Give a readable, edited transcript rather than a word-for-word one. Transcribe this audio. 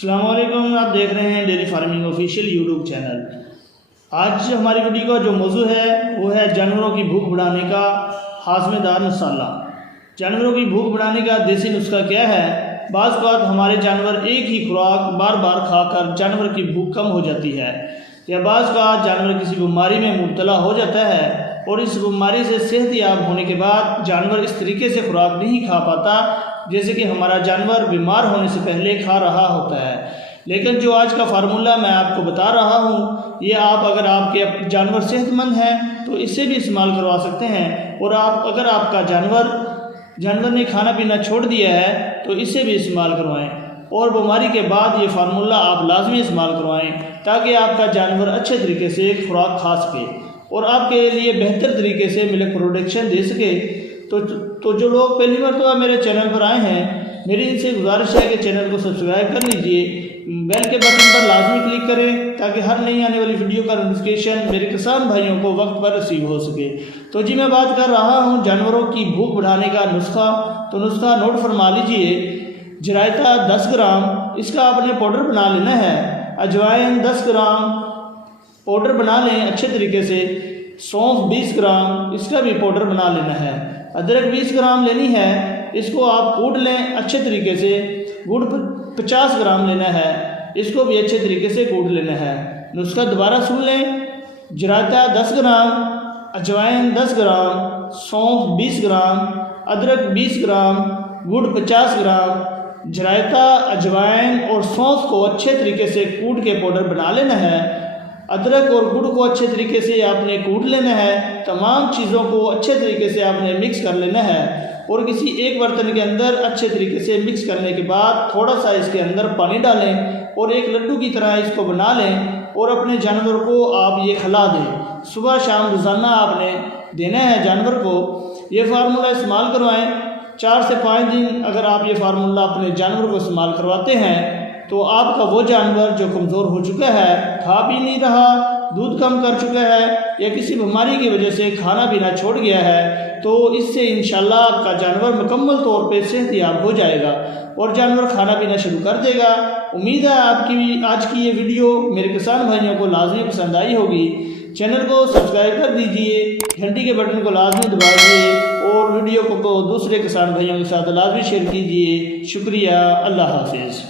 السلام علیکم، آپ دیکھ رہے ہیں dairy farming official YouTube channel. آج ہماری ویڈیو کا جو موضوع ہے وہ ہے جانوروں کی بھوک بڑھانے کا ہاضمے دار مسالہ۔ جانوروں کی بھوک بڑھانے کا دیسی نسخہ کیا ہے؟ بعض اوقات ہمارے جانور ایک ہی خوراک بار بار کھا کر جانور کی بھوک کم ہو جاتی ہے، یا بعض اوقات جانور کسی بیماری میں مبتلا ہو جاتا ہے اور اس بیماری سے صحت یاب ہونے کے بعد جانور اس طریقے سے خوراک نہیں کھا پاتا جیسے کہ ہمارا جانور بیمار ہونے سے پہلے کھا رہا ہوتا ہے۔ لیکن جو آج کا فارمولہ میں آپ کو بتا رہا ہوں، یہ اگر آپ کے جانور صحت مند ہیں تو اس سے بھی استعمال کروا سکتے ہیں، اور اگر آپ کا جانور نے کھانا پینا چھوڑ دیا ہے تو اس سے بھی استعمال کروائیں، اور بیماری کے بعد یہ فارمولہ آپ لازمی استعمال کروائیں تاکہ آپ کا جانور اچھے طریقے سے خوراک کھا سکے اور آپ کے لیے بہتر طریقے سے ملک پروڈکشن دے سکے۔ تو جو لوگ پہلی مرتبہ میرے چینل پر آئے ہیں، میری ان سے گزارش ہے کہ چینل کو سبسکرائب کر لیجئے، بیل کے بٹن پر لازمی کلک کریں تاکہ ہر نئی آنے والی ویڈیو کا نوٹیفیکیشن میرے کسان بھائیوں کو وقت پر رسیو ہو سکے۔ تو میں بات کر رہا ہوں جانوروں کی بھوک بڑھانے کا نسخہ۔ تو نسخہ نوٹ فرما لیجئے۔ جرائتا 10 گرام، اس کا آپ نے پاؤڈر بنا لینا ہے۔ اجوائن 10 گرام پاؤڈر بنا لیں اچھے طریقے سے۔ سونف 20 گرام، اس کا بھی پاؤڈر بنا لینا ہے۔ ادرک 20 گرام لینی ہے، اس کو آپ کوٹ لیں اچھے طریقے سے۔ گڑ 50 گرام لینا ہے، اس کو بھی اچھے طریقے سے کوٹ لینا ہے۔ نسخہ دوبارہ سن لیں۔ جرائتا 10 گرام، اجوائن 10 گرام، سونف 20 گرام، ادرک 20 گرام، گڑ 50 گرام۔ جرائتا، اجوائن اور سونف کو اچھے طریقے سے کوٹ کے پاؤڈر بنا لینا ہے۔ ادرک اور گڑ کو اچھے طریقے سے آپ نے کوٹ لینا ہے۔ تمام چیزوں کو اچھے طریقے سے آپ نے مکس کر لینا ہے، اور کسی ایک برتن کے اندر اچھے طریقے سے مکس کرنے کے بعد تھوڑا سا اس کے اندر پانی ڈالیں اور ایک لڈو کی طرح اس کو بنا لیں، اور اپنے جانور کو آپ یہ کھلا دیں۔ صبح شام روزانہ آپ نے دینا ہے جانور کو۔ یہ فارمولہ استعمال کروائیں 4 سے 5 دن۔ اگر آپ یہ فارمولہ اپنے جانور کو استعمال کرواتے ہیں تو آپ کا وہ جانور جو کمزور ہو چکا ہے، کھا بھی نہیں رہا، دودھ کم کر چکا ہے، یا کسی بیماری کی وجہ سے کھانا پینا چھوڑ گیا ہے، تو اس سے انشاءاللہ آپ کا جانور مکمل طور پہ صحت یاب ہو جائے گا اور جانور کھانا پینا شروع کر دے گا۔ امید ہے آپ کی آج کی یہ ویڈیو میرے کسان بھائیوں کو لازمی پسند آئی ہوگی۔ چینل کو سبسکرائب کر دیجئے، گھنٹی کے بٹن کو لازمی دبائیے، اور ویڈیو کو دوسرے کسان بھائیوں کے ساتھ لازمی شیئر کیجئے۔ شکریہ، اللہ حافظ۔